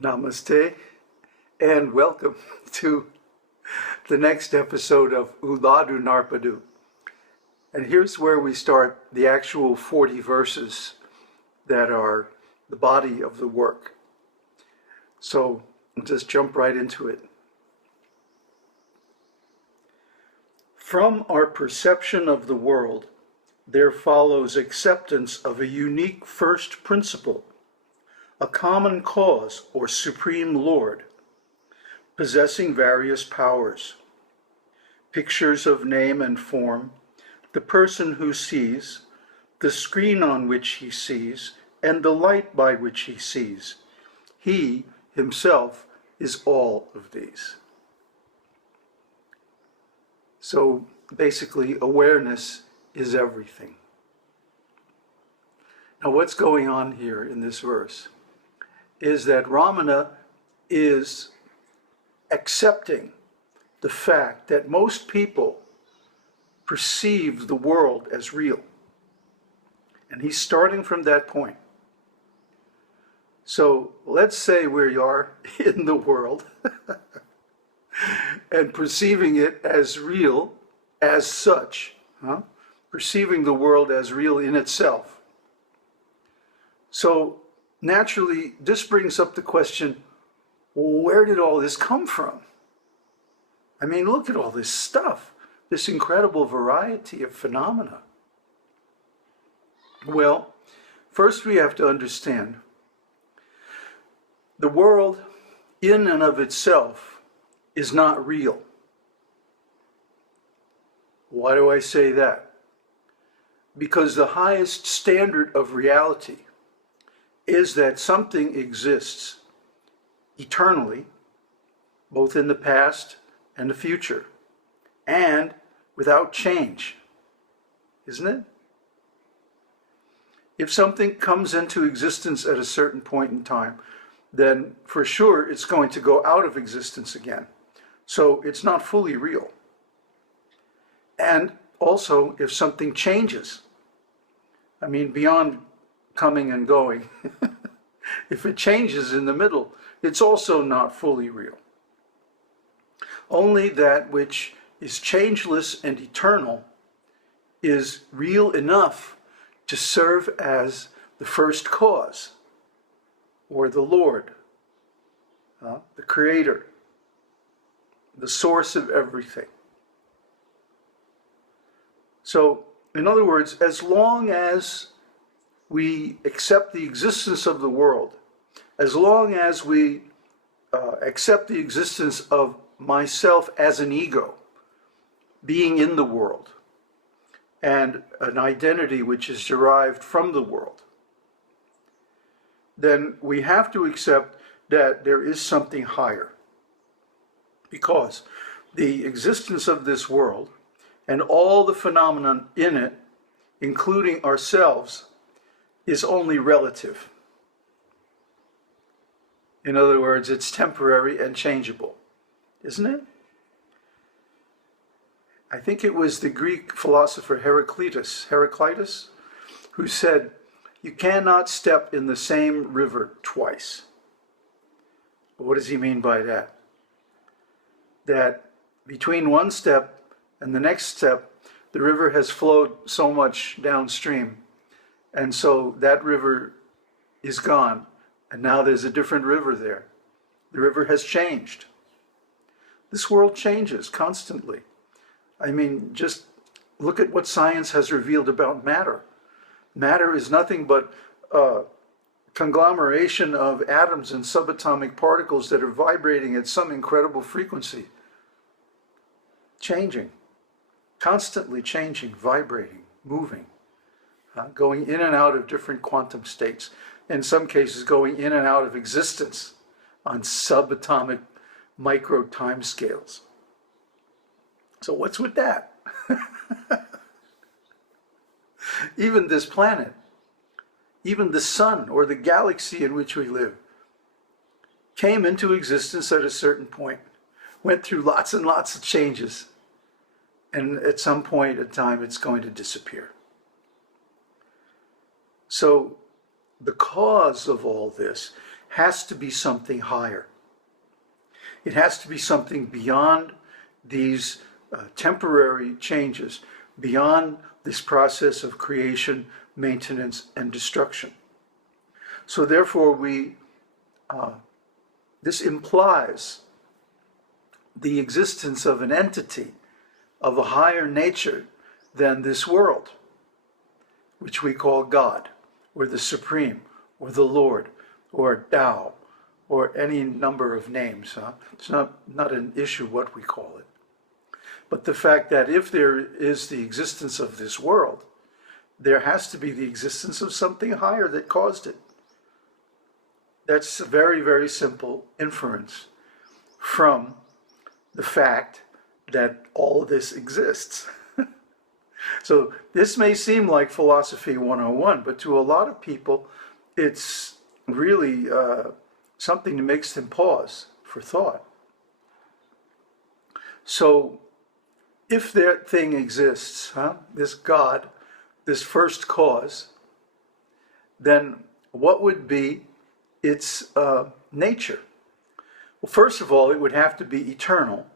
Namaste and welcome to the next episode of Ulladu-Narpadu. And here's where we start the actual 40 verses that are the body of the work. So I'll just jump right into it. From our perception of the world, there follows acceptance of a unique first principle, a common cause or supreme lord, possessing various powers, pictures of name and form, the person who sees, the screen on which he sees, and the light by which he sees. He himself is all of these. So basically, awareness is everything. Now, what's going on here in this verse is that Ramana is accepting the fact that most people perceive the world as real. And he's starting from that point. So let's say we are in the world and perceiving it as real as such, perceiving the world as real in itself. So naturally, this brings up the question, where did all this come from? I mean, look at all this stuff, this incredible variety of phenomena. Well, first we have to understand the world in and of itself is not real. Why do I say that? Because the highest standard of reality is that something exists eternally, both in the past and the future, and without change, isn't it? If something comes into existence at a certain point in time, then for sure it's going to go out of existence again. So it's not fully real. And also, if something changes, I mean, beyond coming and going, if it changes in the middle, it's also not fully real. Only that which is changeless and eternal is real enough to serve as the first cause, or the Lord, the Creator, the source of everything. So, in other words, as long as we accept the existence of the world, as long as we accept the existence of myself as an ego, being in the world, and an identity which is derived from the world, then we have to accept that there is something higher. Because the existence of this world and all the phenomena in it, including ourselves, is only relative. In other words, it's temporary and changeable, isn't it? I think it was the Greek philosopher Heraclitus, who said, you cannot step in the same river twice. What does he mean by that? That between one step and the next step, the river has flowed so much downstream, and so that river is gone, and now there's a different river there. The river has changed. This world changes constantly. I mean, just look at what science has revealed about matter. Matter is nothing but a conglomeration of atoms and subatomic particles that are vibrating at some incredible frequency. Changing, constantly changing, vibrating, moving. Going in and out of different quantum states, in some cases going in and out of existence on subatomic micro time scales. So what's with that? Even this planet, even the sun or the galaxy in which we live, came into existence at a certain point, went through lots and lots of changes, and at some point in time it's going to disappear. So the cause of all this has to be something higher. It has to be something beyond these temporary changes, beyond this process of creation, maintenance, and destruction. So therefore, this implies the existence of an entity of a higher nature than this world, which we call God, or the Supreme, or the Lord, or Tao, or any number of names. It's not an issue what we call it. But the fact that if there is the existence of this world, there has to be the existence of something higher that caused it. That's a very, very simple inference from the fact that all of this exists. So this may seem like philosophy 101, but to a lot of people, it's really something that makes them pause for thought. So if that thing exists, this God, this first cause, then what would be its nature? Well, first of all, it would have to be eternal,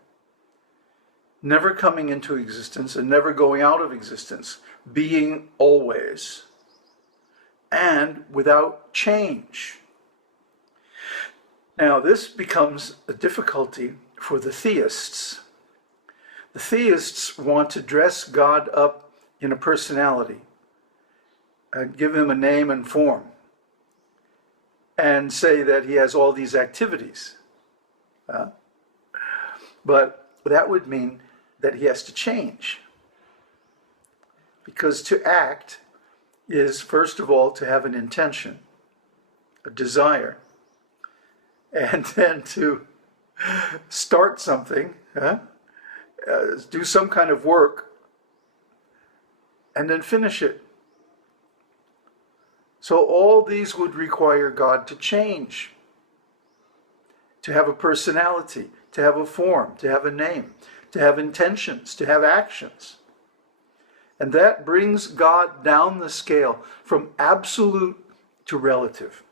never coming into existence and never going out of existence, being always, and without change. Now, this becomes a difficulty for the theists. The theists want to dress God up in a personality, give him a name and form, and say that he has all these activities. But that would mean that he has to change. Because to act is, first of all, to have an intention, a desire, and then to start something, do some kind of work, and then finish it. So all these would require God to change, to have a personality, to have a form, to have a name, to have intentions, to have actions. And that brings God down the scale from absolute to relative.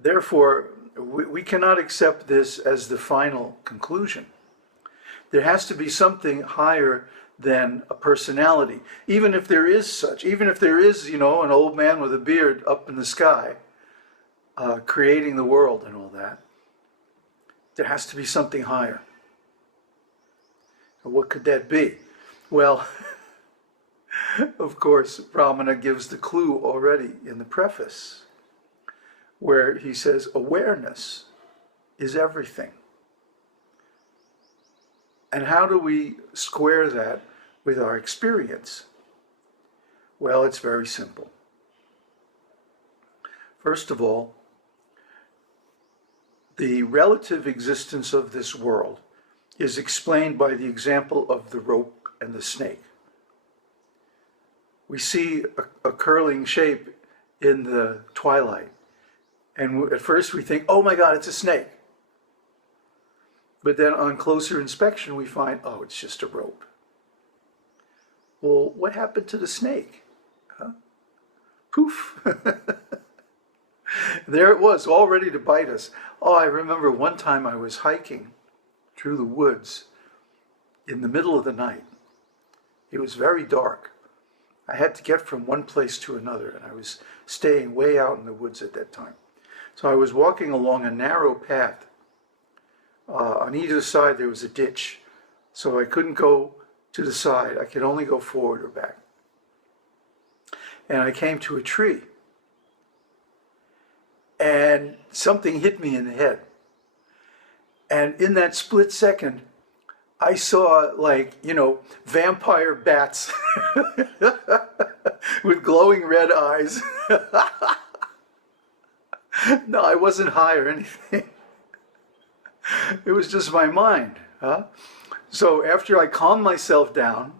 Therefore, we cannot accept this as the final conclusion. There has to be something higher than a personality. Even if there is such, even if there is, an old man with a beard up in the sky, creating the world and all that, there has to be something higher. What could that be? Well, of course, Ramana gives the clue already in the preface, where he says awareness is everything. And how do we square that with our experience? Well, it's very simple. First of all, the relative existence of this world is explained by the example of the rope and the snake. We see a curling shape in the twilight, and at first we think, oh my God, it's a snake. But then on closer inspection, we find, oh, it's just a rope. Well, what happened to the snake? Poof. There it was, all ready to bite us. Oh, I remember one time I was hiking through the woods in the middle of the night. It was very dark. I had to get from one place to another, and I was staying way out in the woods at that time. So I was walking along a narrow path. On either side there was a ditch, so I couldn't go to the side. I could only go forward or back. And I came to a tree, and something hit me in the head. And in that split second, I saw vampire bats with glowing red eyes. No, I wasn't high or anything. It was just my mind. So after I calmed myself down,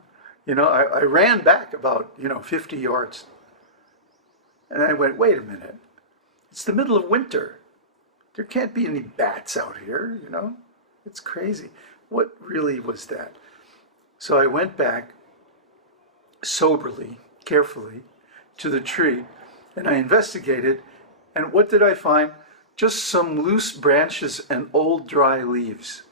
I ran back about 50 yards. And I went, wait a minute. It's the middle of winter. There can't be any bats out here, It's crazy. What really was that? So I went back soberly, carefully, to the tree, And I investigated, and what did I find? Just some loose branches and old dry leaves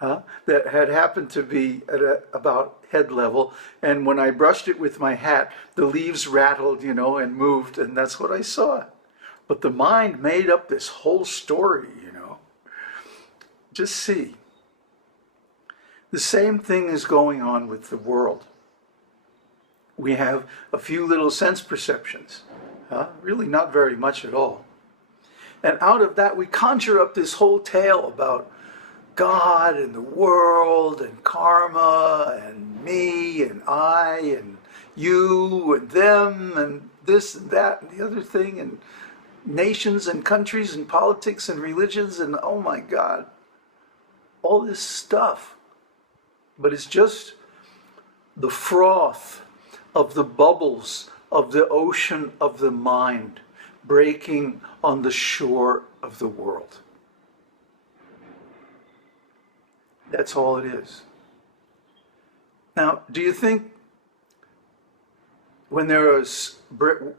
that had happened to be at about head level. And when I brushed it with my hat, the leaves rattled, and moved, and that's what I saw. But the mind made up this whole story, Just see. The same thing is going on with the world. We have a few little sense perceptions, really not very much at all. And out of that, we conjure up this whole tale about God and the world and karma and me and I and you and them and this and that and the other thing and nations and countries and politics and religions and oh my God, all this stuff. But it's just the froth of the bubbles of the ocean of the mind breaking on the shore of the world. That's all it is. Now, do you think when there are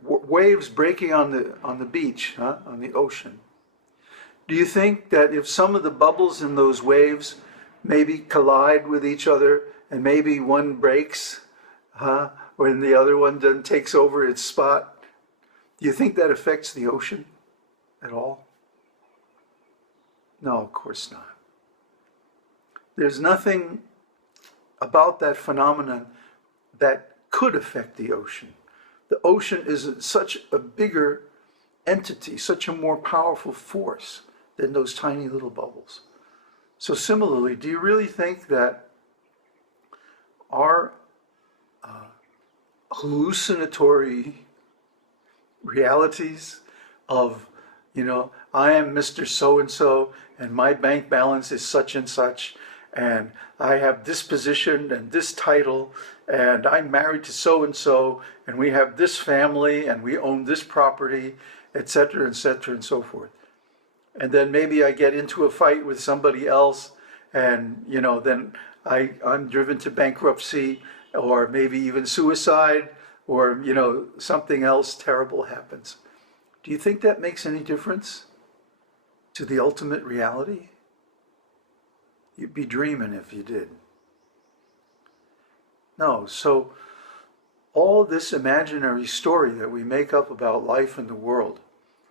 waves breaking on the beach, on the ocean, do you think that if some of the bubbles in those waves maybe collide with each other and maybe one breaks, when the other one then takes over its spot, do you think that affects the ocean at all? No, of course not. There's nothing about that phenomenon that could affect the ocean. The ocean is such a bigger entity, such a more powerful force than those tiny little bubbles. So similarly, do you really think that our hallucinatory realities of, I am Mr. So-and-so and my bank balance is such and such and I have this position and this title and I'm married to so-and-so and we have this family and we own this property, etc., and so forth. And then maybe I get into a fight with somebody else and, then I'm driven to bankruptcy or maybe even suicide or, something else terrible happens. Do you think that makes any difference to the ultimate reality? You'd be dreaming if you did. No, so all this imaginary story that we make up about life and the world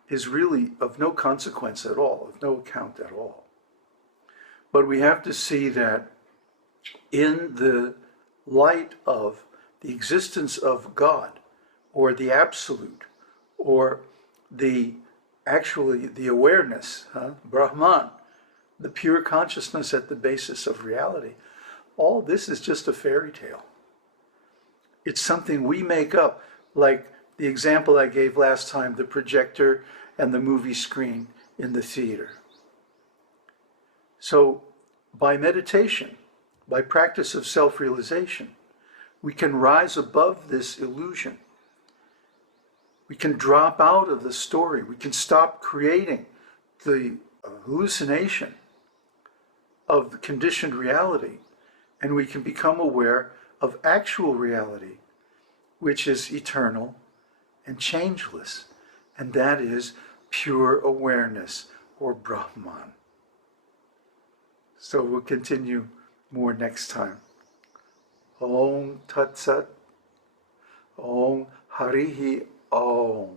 is really of no consequence at all, of no account at all. But we have to see that in the light of the existence of God, or the absolute, or the awareness, Brahman, the pure consciousness at the basis of reality, all this is just a fairy tale. It's something we make up, like the example I gave last time, the projector and the movie screen in the theater. So by meditation, by practice of self-realization, we can rise above this illusion. We can drop out of the story. We can stop creating the hallucination of the conditioned reality, and we can become aware of actual reality, which is eternal and changeless, and that is pure awareness, or Brahman. So we'll continue more next time. Om Tat Sat. Om Harihi Om.